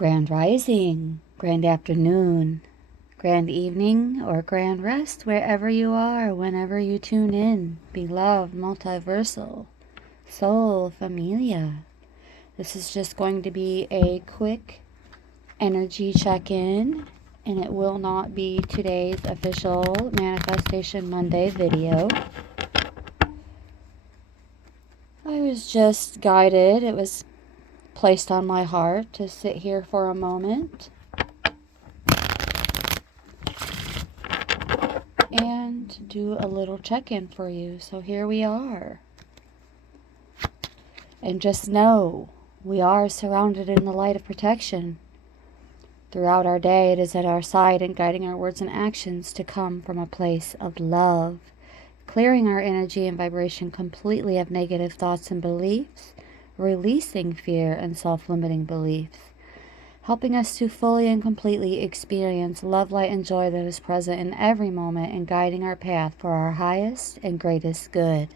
Grand rising, grand afternoon, grand evening, or grand rest wherever you are, whenever you tune in, beloved multiversal soul familia. This is just going to be a quick energy check-in, and it will not be today's official Manifestation Monday video. I was just guided. It was placed on my heart to sit here for a moment and do a little check-in for you. So here we are. And just know we are surrounded in the light of protection. Throughout our day, it is at our side and guiding our words and actions to come from a place of love, clearing our energy and vibration completely of negative thoughts and beliefs, releasing fear and self-limiting beliefs, helping us to fully and completely experience love, light, and joy that is present in every moment and guiding our path for our highest and greatest good.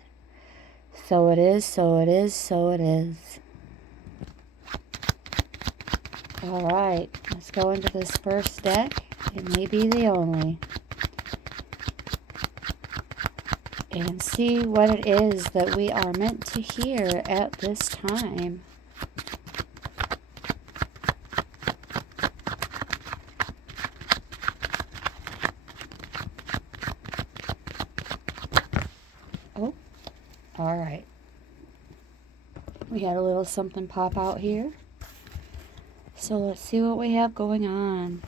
So it is, so it is, so it is. All right, let's go into this first deck. It may be the only. And see what it is that we are meant to hear at this time. Oh, all right. We had a little something pop out here. So let's see what we have going on.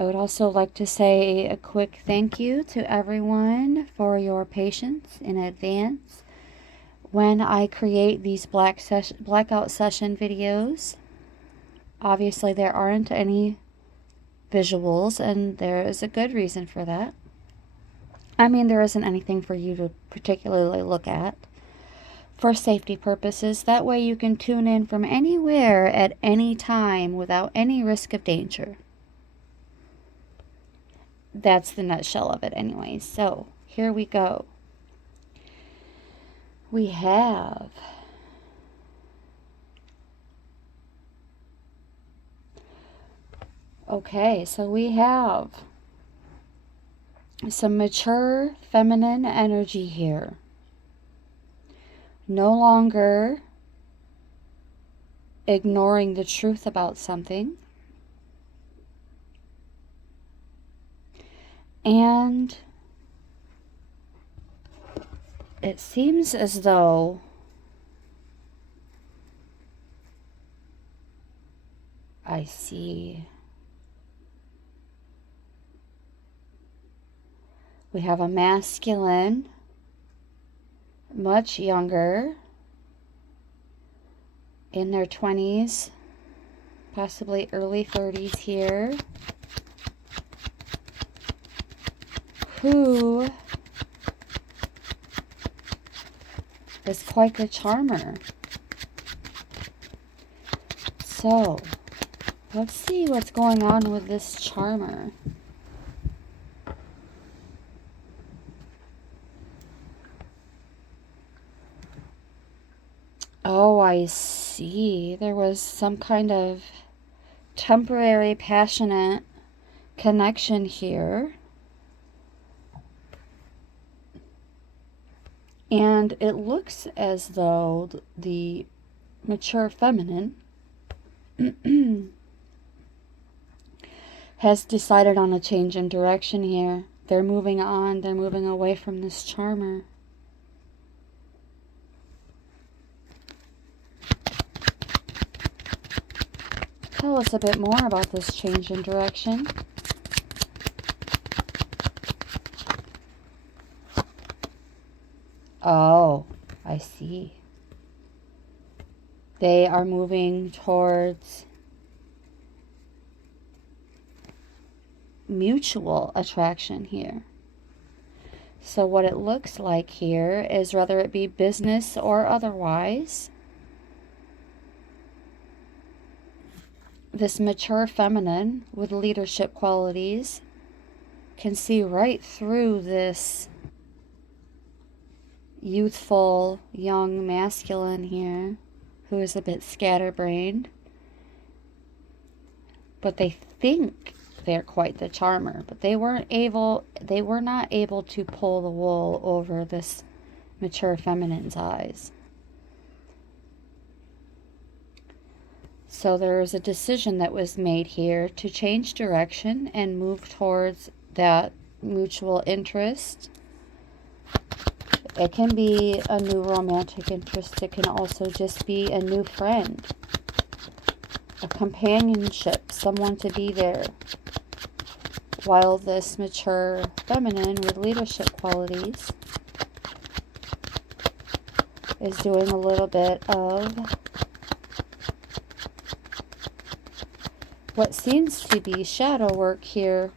I would also like to say a quick thank you to everyone for your patience in advance when I create these blackout session videos. Obviously, there aren't any visuals, and there is a good reason for that. I mean, there isn't anything for you to particularly look at for safety purposes. That way you can tune in from anywhere at any time without any risk of danger. That's the nutshell of it anyway. So here we go. We have we have some mature feminine energy here. No longer ignoring the truth about something. And it seems as though I see we have a masculine, much younger, in their 20s, possibly early 30s here, who is quite the charmer. So, let's see what's going on with this charmer. Oh, I see. There was some kind of temporary passionate connection here. And it looks as though the mature feminine has decided on a change in direction here. They're moving on. They're moving away from this charmer. Tell us a bit more about this change in direction. Oh, I see. They are moving towards mutual attraction here. So what it looks like here is, whether it be business or otherwise, this mature feminine with leadership qualities can see right through this youthful young masculine here who is a bit scatterbrained, but they think they're quite the charmer, but they were not able to pull the wool over this mature feminine's eyes. So there is a decision that was made here to change direction and move towards that mutual interest. It can be a new romantic interest. It can also just be a new friend, a companionship, someone to be there. While this mature feminine with leadership qualities is doing a little bit of what seems to be shadow work here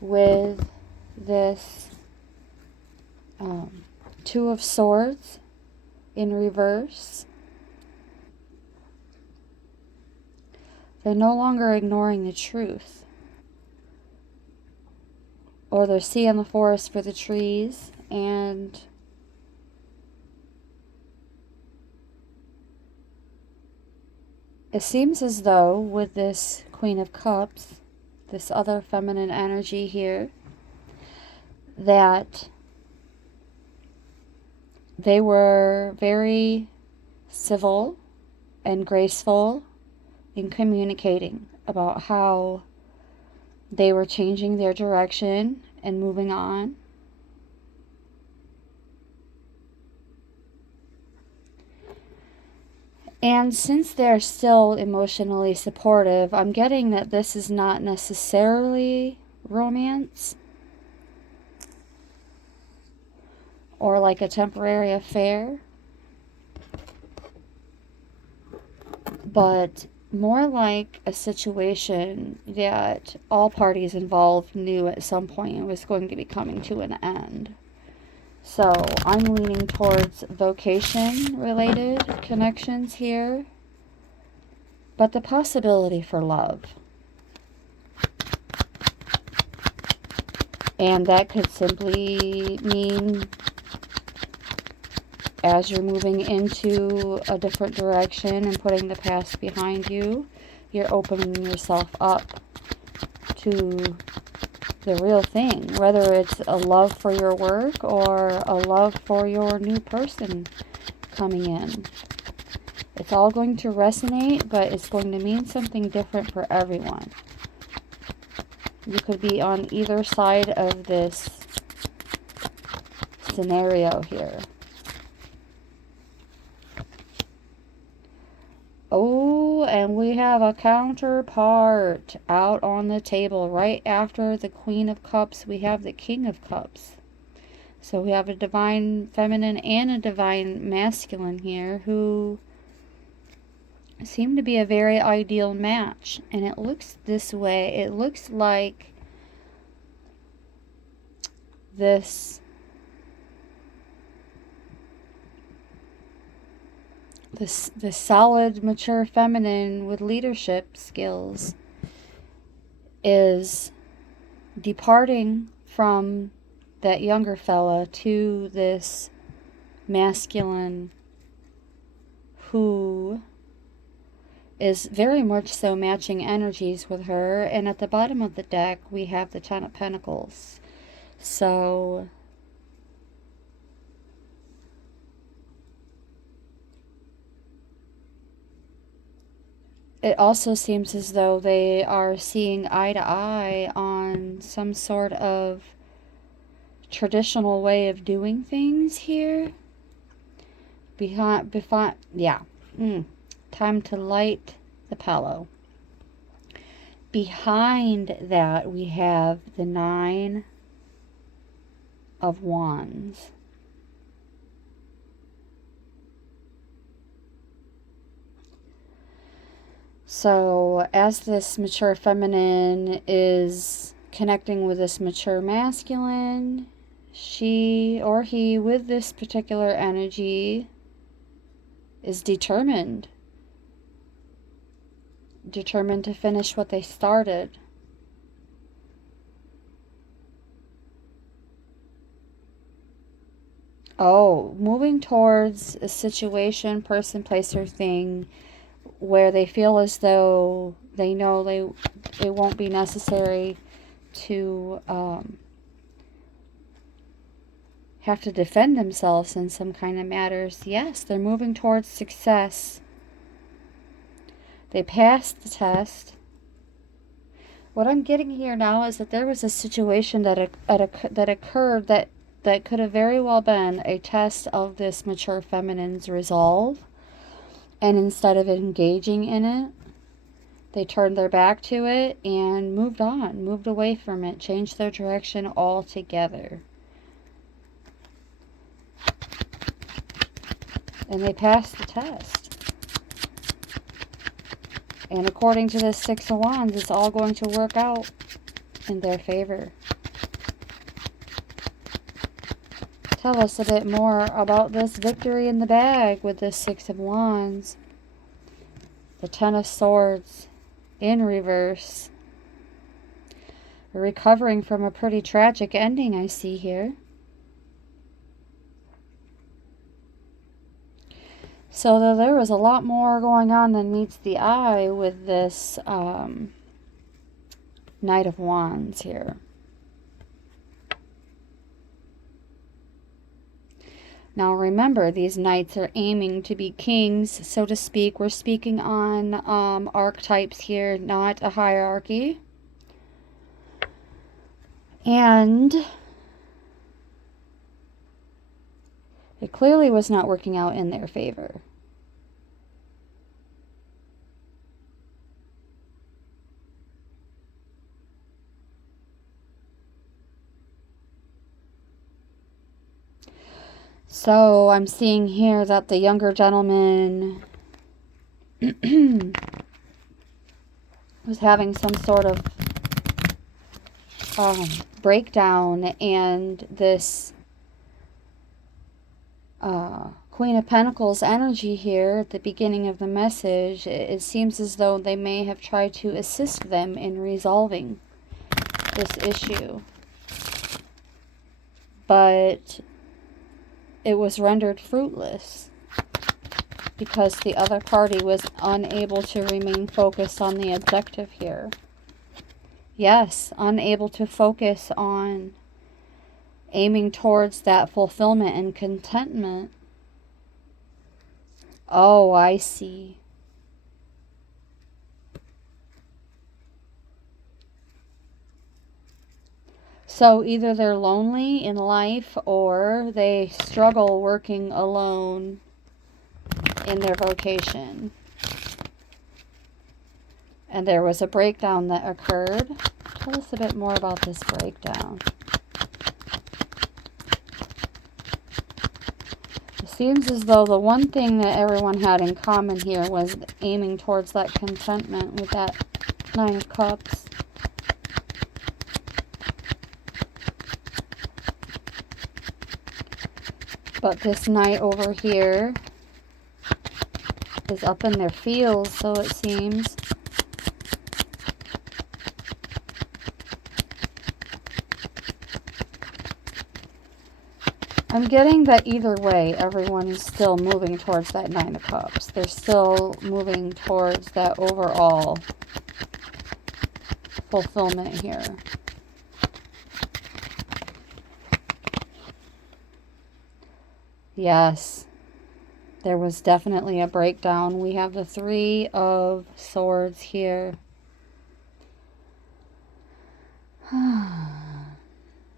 with this Two of Swords in reverse. They're no longer ignoring the truth, or they're seeing the forest for the trees, and it seems as though with this Queen of Cups, this other feminine energy here, that they were very civil and graceful in communicating about how they were changing their direction and moving on. And since they're still emotionally supportive, I'm getting that this is not necessarily romance or like a temporary affair, but more like a situation that all parties involved knew at some point it was going to be coming to an end. So I'm leaning towards vocation-related connections here, but the possibility for love. And that could simply mean, as you're moving into a different direction and putting the past behind you, you're opening yourself up to the real thing, whether it's a love for your work or a love for your new person coming in. It's all going to resonate, but it's going to mean something different for everyone. You could be on either side of this scenario here. Oh, and we have a counterpart out on the table. Right after the Queen of Cups, we have the King of Cups. So we have a divine feminine and a divine masculine here who seem to be a very ideal match. And it looks this way. It looks like this solid, mature feminine with leadership skills is departing from that younger fella to this masculine who is very much so matching energies with her. And at the bottom of the deck, we have the Ten of Pentacles. So it also seems as though they are seeing eye to eye on some sort of traditional way of doing things here. Time to light the pillow. Behind that, we have the Nine of Wands. So as this mature feminine is connecting with this mature masculine, she or he with this particular energy is determined to finish what they started. Oh, moving towards a situation, person, place, or thing where they feel as though they know it won't be necessary to have to defend themselves in some kind of matters. Yes, they're moving towards success. They passed the test. What I'm getting here now is that there was a situation that occurred that could have very well been a test of this mature feminine's resolve. And instead of engaging in it, they turned their back to it and moved on, moved away from it, changed their direction altogether. And they passed the test. And according to this Six of Wands, it's all going to work out in their favor. Tell us a bit more about this victory in the bag with this Six of Wands. The Ten of Swords in reverse. We're recovering from a pretty tragic ending I see here. So there was a lot more going on than meets the eye with this Knight of Wands here. Now remember, these knights are aiming to be kings, so to speak. We're speaking on archetypes here, not a hierarchy. And it clearly was not working out in their favor. So I'm seeing here that the younger gentleman was having some sort of breakdown, and this Queen of Pentacles energy here at the beginning of the message, it seems as though they may have tried to assist them in resolving this issue. But it was rendered fruitless because the other party was unable to remain focused on the objective here. Yes, unable to focus on aiming towards that fulfillment and contentment. Oh, I see. So either they're lonely in life or they struggle working alone in their vocation. And there was a breakdown that occurred. Tell us a bit more about this breakdown. It seems as though the one thing that everyone had in common here was aiming towards that contentment with that Nine of Cups. But this knight over here is up in their feels, so it seems. I'm getting that either way, everyone is still moving towards that Nine of Cups. They're still moving towards that overall fulfillment here. Yes, there was definitely a breakdown. We have the Three of Swords here.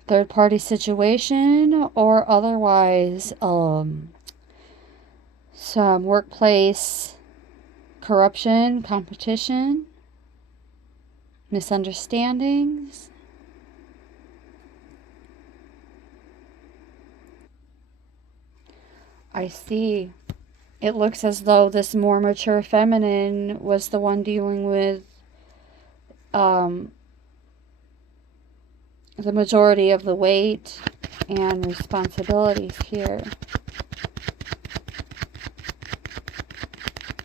Third party situation or otherwise, some workplace corruption, competition, misunderstandings. I see. It looks as though this more mature feminine was the one dealing with the majority of the weight and responsibilities here.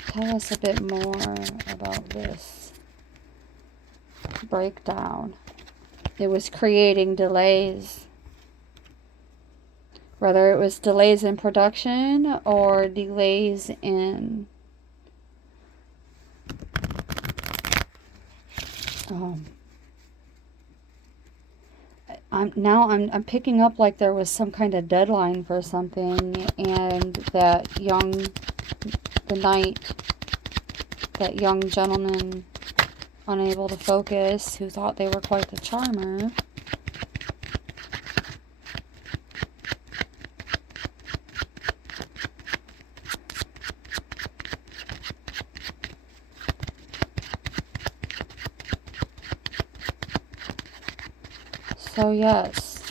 Tell us a bit more about this breakdown. It was creating delays. Whether it was delays in production or delays in I'm picking up like there was some kind of deadline for something, and that that young gentleman, unable to focus, who thought they were quite the charmer, so yes,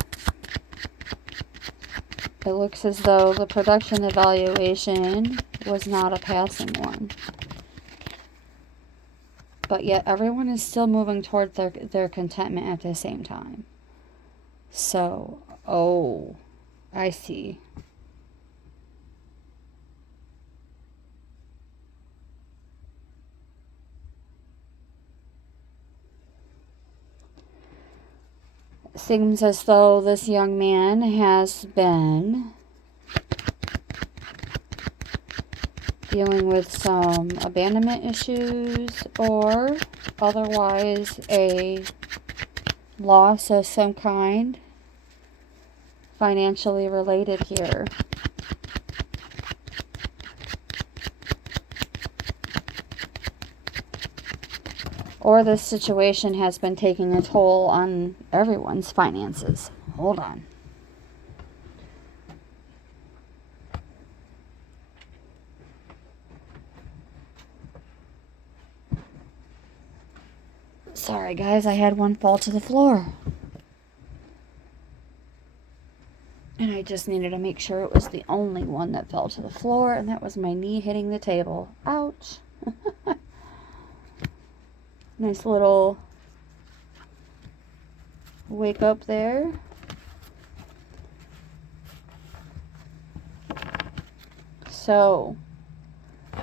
it looks as though the production evaluation was not a passing one. But yet everyone is still moving toward their contentment at the same time. So, oh, I see. It seems as though this young man has been dealing with some abandonment issues, or otherwise a loss of some kind, financially related here. Or this situation has been taking a toll on everyone's finances. Hold on. Sorry guys, I had one fall to the floor. And I just needed to make sure it was the only one that fell to the floor, and that was my knee hitting the table. Ouch. Nice little wake up there. So,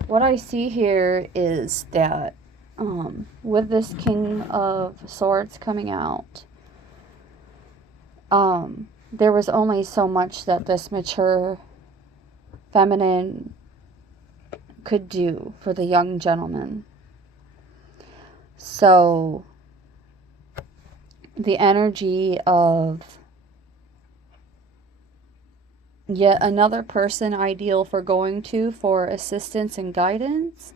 what I see here is that with this King of Swords coming out, there was only so much that this mature feminine could do for the young gentleman. So, the energy of yet another person ideal for going to for assistance and guidance,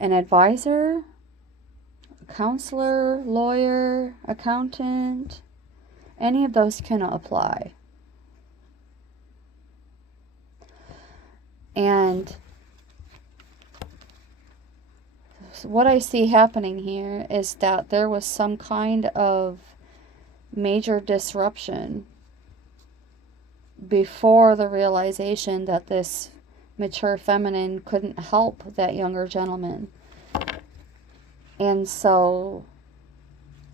an advisor, a counselor, lawyer, accountant, any of those can apply. And what I see happening here is that there was some kind of major disruption before the realization that this mature feminine couldn't help that younger gentleman. And so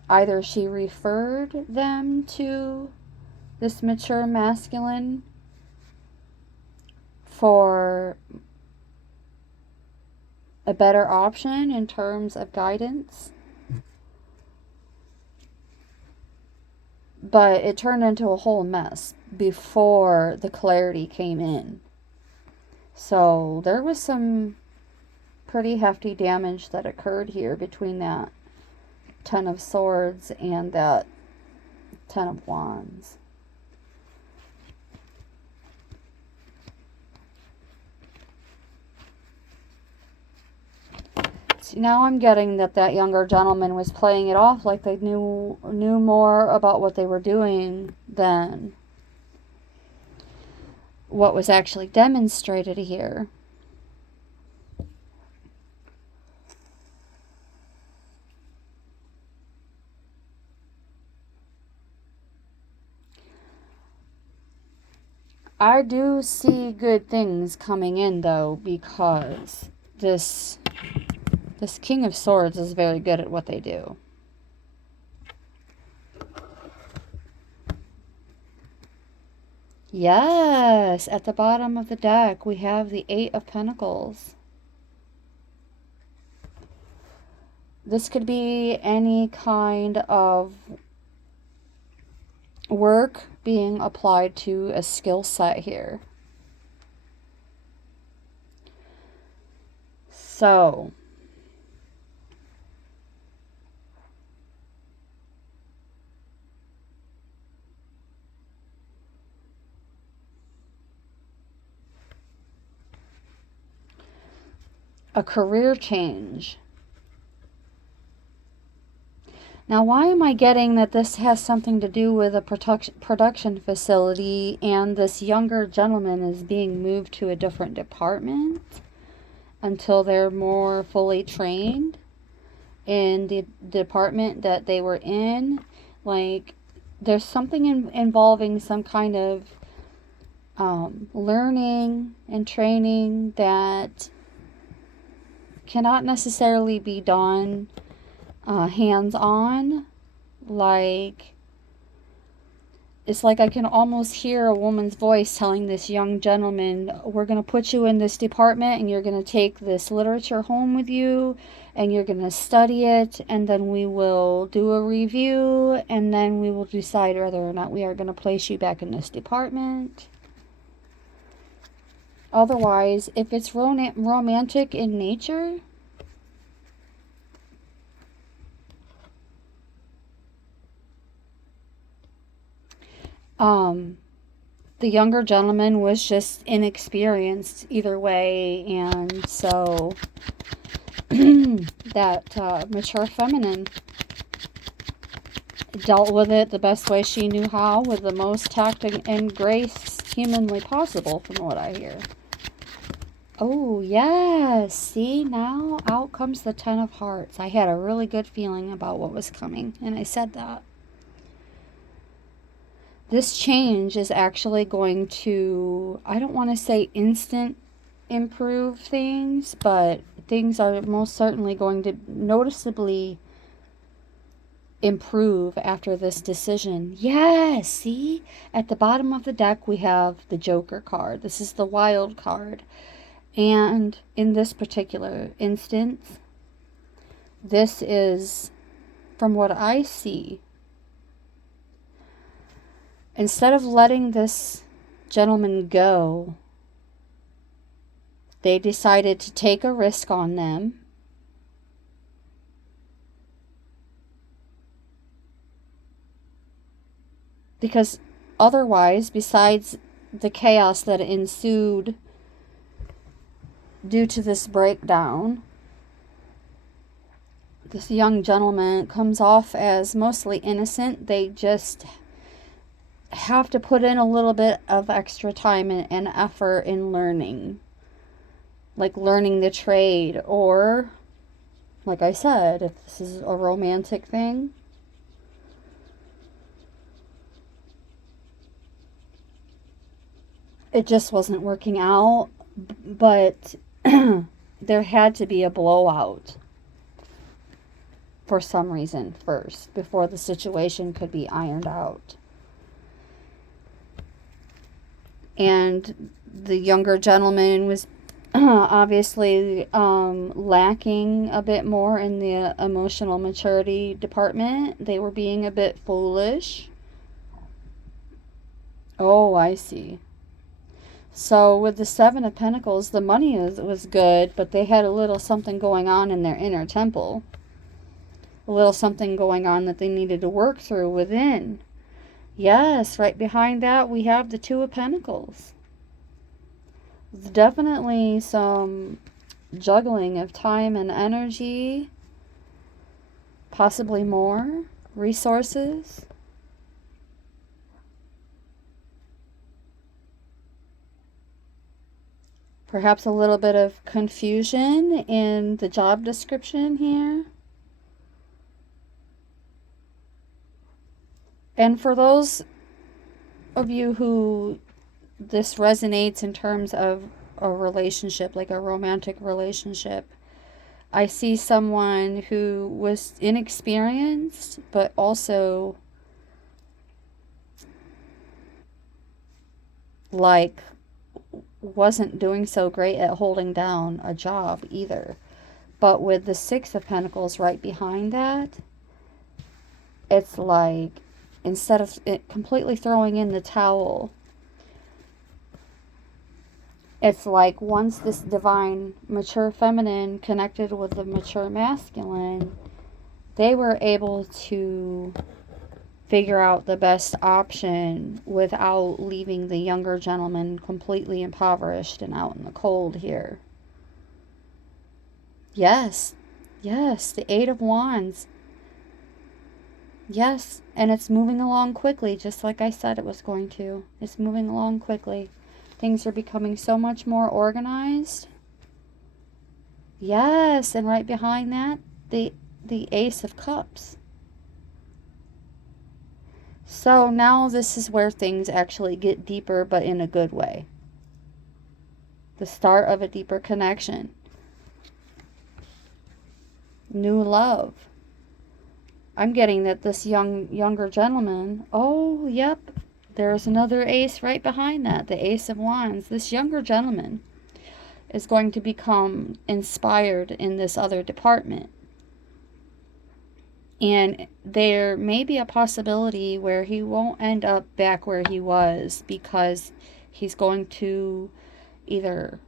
either she referred them to this mature masculine for a better option in terms of guidance, but it turned into a whole mess before the clarity came in. So there was some pretty hefty damage that occurred here between that Ten of Swords and that Ten of Wands. See, now I'm getting that younger gentleman was playing it off like they knew more about what they were doing than what was actually demonstrated here. I do see good things coming in, though, because this King of Swords is very good at what they do. Yes, at the bottom of the deck, we have the Eight of Pentacles. This could be any kind of work being applied to a skill set here. So, a career change. Now, why am I getting that this has something to do with a production facility and this younger gentleman is being moved to a different department until they're more fully trained in the department that they were in? Like, there's something involving some kind of learning and training that cannot necessarily be done hands-on. Like, it's like I can almost hear a woman's voice telling this young gentleman, we're going to put you in this department and you're going to take this literature home with you and you're going to study it, and then we will do a review, and then we will decide whether or not we are going to place you back in this department. Otherwise, if it's romantic in nature, the younger gentleman was just inexperienced either way, and so that mature feminine dealt with it the best way she knew how, with the most tact and grace humanly possible, from what I hear. Oh, yes. See, now out comes the 10 of Hearts. I had a really good feeling about what was coming, and I said that. This change is actually going to, I don't want to say instant improve things, but things are most certainly going to noticeably improve after this decision. Yes, see? At the bottom of the deck, we have the Joker card. This is the wild card. And in this particular instance, this is, from what I see, instead of letting this gentleman go, they decided to take a risk on them. Because otherwise, besides the chaos that ensued due to this breakdown, this young gentleman comes off as mostly innocent. They just have to put in a little bit of extra time and effort in learning. Like learning the trade, or, like I said, if this is a romantic thing, it just wasn't working out. But there had to be a blowout for some reason first, before the situation could be ironed out. And the younger gentleman was obviously lacking a bit more in the emotional maturity department. They were being a bit foolish. Oh, I see. So with the Seven of Pentacles, the money was good, but they had a little something going on in their inner temple. A little something going on that they needed to work through within. Yes, right behind that we have the Two of Pentacles. There's definitely some juggling of time and energy, possibly more resources. Perhaps a little bit of confusion in the job description here. And for those of you who this resonates in terms of a relationship, like a romantic relationship, I see someone who was inexperienced, but also like wasn't doing so great at holding down a job either. But with the Six of Pentacles right behind that, it's like instead of completely throwing in the towel, it's like once this divine mature feminine connected with the mature masculine, they were able to figure out the best option without leaving the younger gentleman completely impoverished and out in the cold here. Yes, yes, the Eight of Wands. Yes, and it's moving along quickly, just like I said it was going to. It's moving along quickly. Things are becoming so much more organized. Yes, and right behind that, the Ace of Cups. So now this is where things actually get deeper, but in a good way. The start of a deeper connection. New love. I'm getting that this younger gentleman, oh, yep, there's another ace right behind that, the Ace of Wands. This younger gentleman is going to become inspired in this other department. And there may be a possibility where he won't end up back where he was, because he's going to either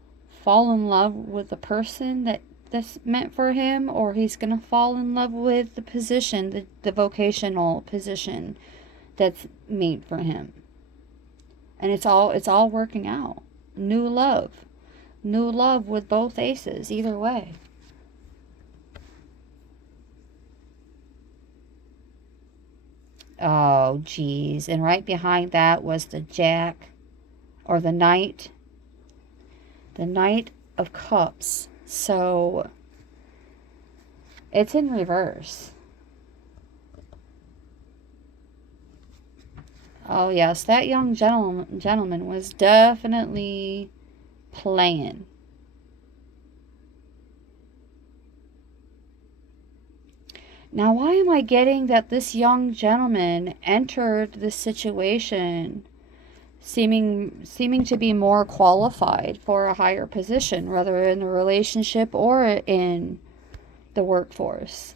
fall in love with the person that's meant for him, or he's going to fall in love with the position, the vocational position that's made for him. And it's all working out. New love with both aces, either way. Oh, geez. And right behind that was the Jack, or the Knight. The Knight of Cups. So, it's in reverse. Oh, yes. That young gentleman was definitely playing. Now, why am I getting that this young gentleman entered this situation seeming to be more qualified for a higher position, whether in a relationship or in the workforce?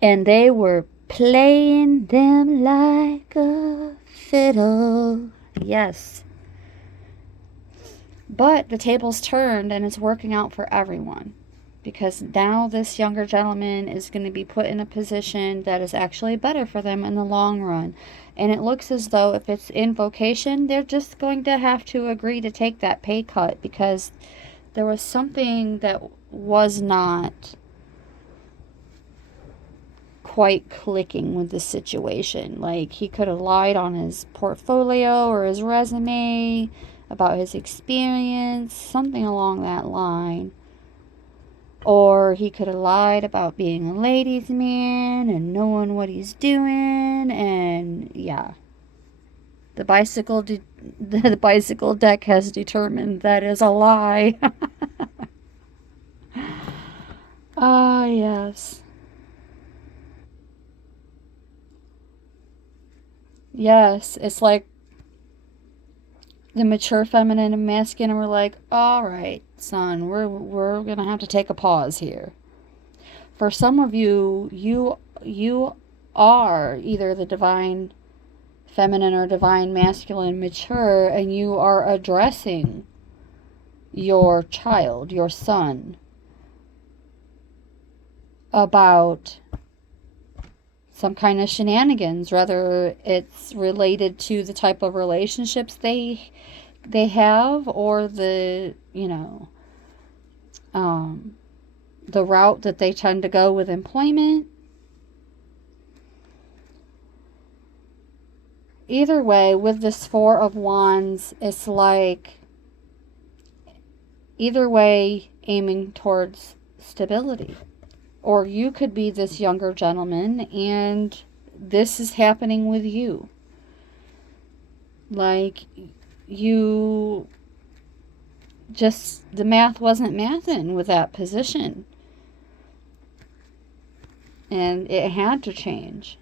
And they were playing them like a fiddle. Yes. But the tables turned, and it's working out for everyone. Because now this younger gentleman is going to be put in a position that is actually better for them in the long run. And it looks as though if it's in vocation, they're just going to have to agree to take that pay cut, because there was something that was not quite clicking with the situation. Like, he could have lied on his portfolio or his resume about his experience, something along that line. Or he could have lied about being a ladies' man and knowing what he's doing. And yeah, the bicycle deck has determined that is a lie. Ah, yes. Yes, it's like the mature feminine and masculine were like, all right, son, we're gonna have to take a pause here. For some of you, you are either the divine feminine or divine masculine mature, and you are addressing your child, your son, about some kind of shenanigans, whether it's related to the type of relationships they have, or the the route that they tend to go with employment. Either way, with this Four of Wands, it's like either way aiming towards stability. Or you could be this younger gentleman and this is happening with you. Like, you just, the math wasn't mathing with that position. And it had to change.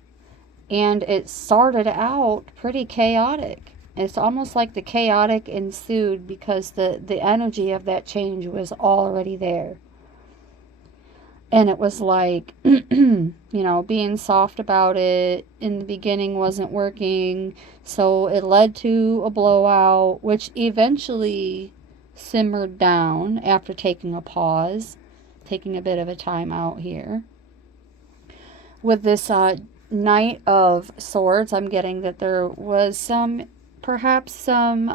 And it started out pretty chaotic. It's almost like the chaotic ensued because the energy of that change was already there. And it was like, being soft about it in the beginning wasn't working. So it led to a blowout, which eventually simmered down after taking a pause, taking a bit of a time out here. With this Knight of Swords, I'm getting that there was perhaps some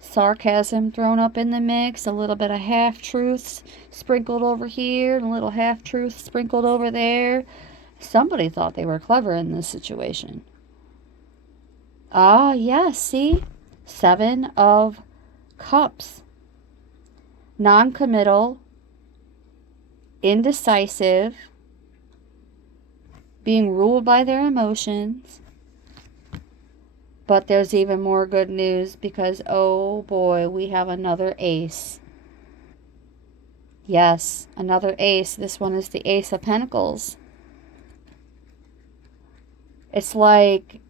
sarcasm thrown up in the mix, a little bit of half-truths sprinkled over here, and a little half-truth sprinkled over there. Somebody thought they were clever in this situation. Ah, yes, see? 7 of Cups. Non-committal, indecisive, being ruled by their emotions. But there's even more good news because, oh boy, we have another ace. Yes, another ace. This one is the Ace of Pentacles. It's like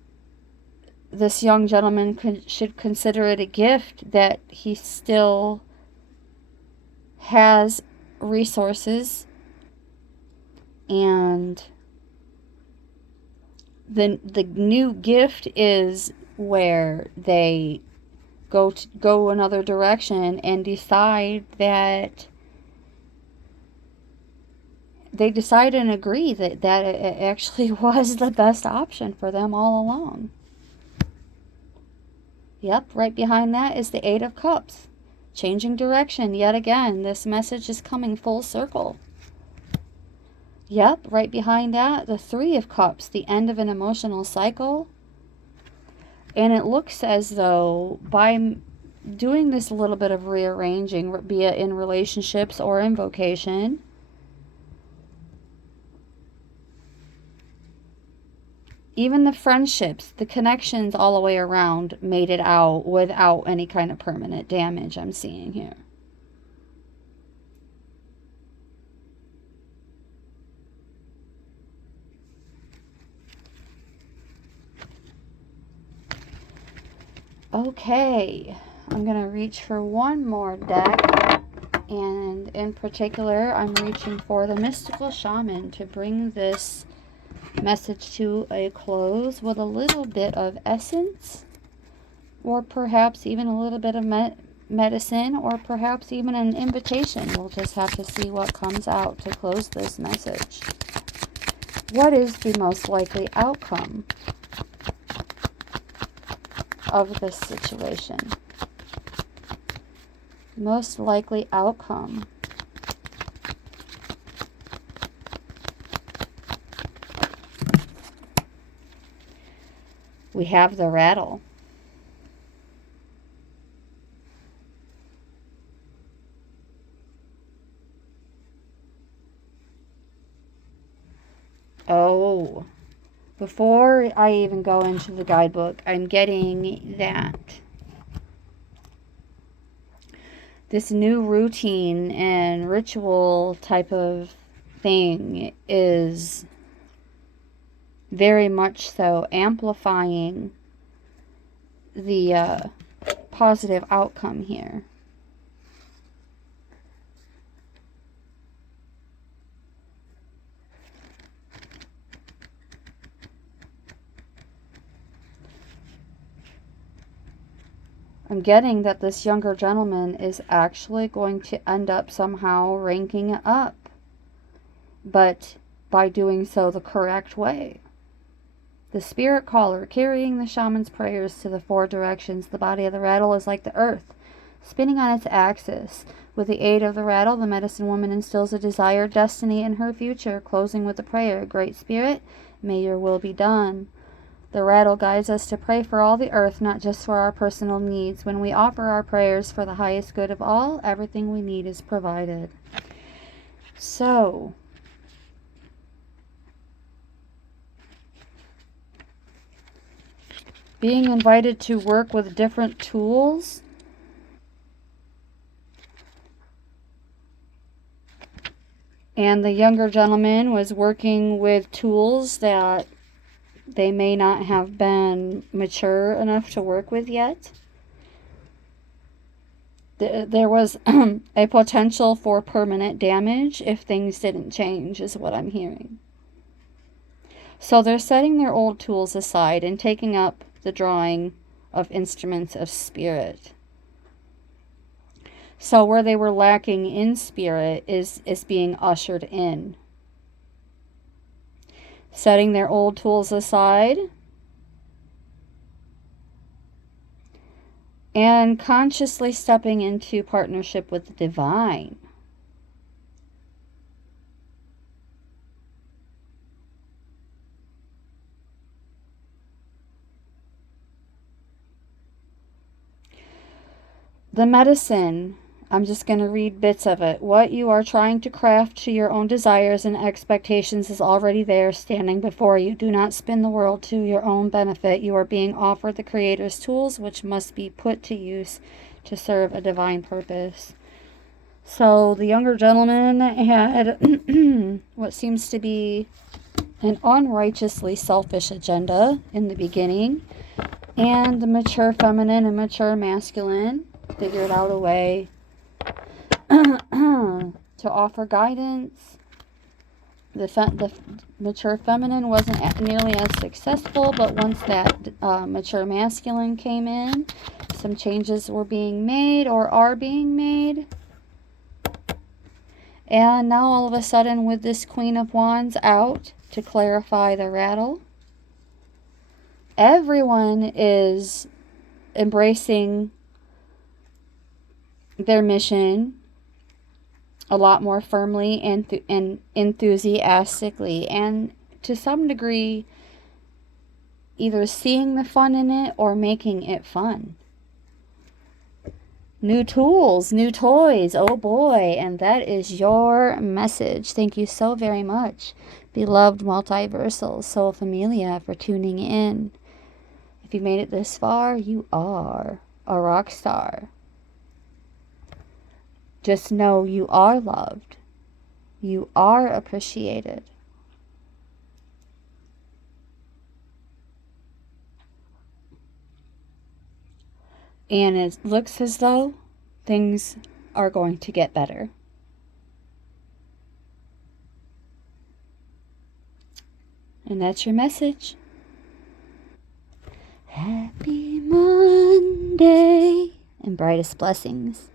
this young gentleman should consider it a gift that he still has resources, and the new gift is where they go another direction and decide that they decide and agree that it actually was the best option for them all along. Yep, right behind that is the 8 of Cups. Changing direction yet again. This message is coming full circle. Yep, right behind that, the 3 of Cups, the end of an emotional cycle. And it looks as though by doing this a little bit of rearranging, be it in relationships or in vocation, even the friendships, the connections all the way around made it out without any kind of permanent damage I'm seeing here. Okay, I'm going to reach for one more deck, and in particular, I'm reaching for the Mystical Shaman to bring this message to a close with a little bit of essence, or perhaps even a little bit of medicine, or perhaps even an invitation. We'll just have to see what comes out to close this message. What is the most likely outcome of this situation? Most likely outcome. We have the rattle. Oh, before I even go into the guidebook, I'm getting that this new routine and ritual type of thing is very much so amplifying the positive outcome here. I'm getting that this younger gentleman is actually going to end up somehow ranking it up, but by doing so the correct way. The spirit caller carrying the shaman's prayers to the 4 directions. The body of the rattle is like the earth, spinning on its axis. With the aid of the rattle, the medicine woman instills a desired destiny in her future, closing with the prayer, Great Spirit, may your will be done. The rattle guides us to pray for all the earth, not just for our personal needs. When we offer our prayers for the highest good of all, everything we need is provided. So, being invited to work with different tools, and the younger gentleman was working with tools that they may not have been mature enough to work with yet. There was a potential for permanent damage if things didn't change, is what I'm hearing. So they're setting their old tools aside and taking up the drawing of instruments of spirit. So where they were lacking in spirit is being ushered in. Setting their old tools aside and consciously stepping into partnership with the divine. The medicine, I'm just going to read bits of it. What you are trying to craft to your own desires and expectations is already there, standing before you. Do not spin the world to your own benefit. You are being offered the Creator's tools, which must be put to use to serve a divine purpose. So the younger gentleman had what seems to be an unrighteously selfish agenda in the beginning, and the mature feminine and mature masculine figured out a way to offer guidance. The mature feminine wasn't nearly as successful, but once that mature masculine came in, some changes were being made or are being made. And now all of a sudden, with this Queen of Wands out to clarify the rattle, everyone is embracing their mission a lot more firmly and enthusiastically, and to some degree either seeing the fun in it or making it fun. New tools, new toys, oh boy, and that is your message. Thank you so very much, beloved multiversal soul familia, for tuning in. If you made it this far, you are a rock star. Just know you are loved. You are appreciated. And it looks as though things are going to get better. And that's your message. Happy Monday and brightest blessings.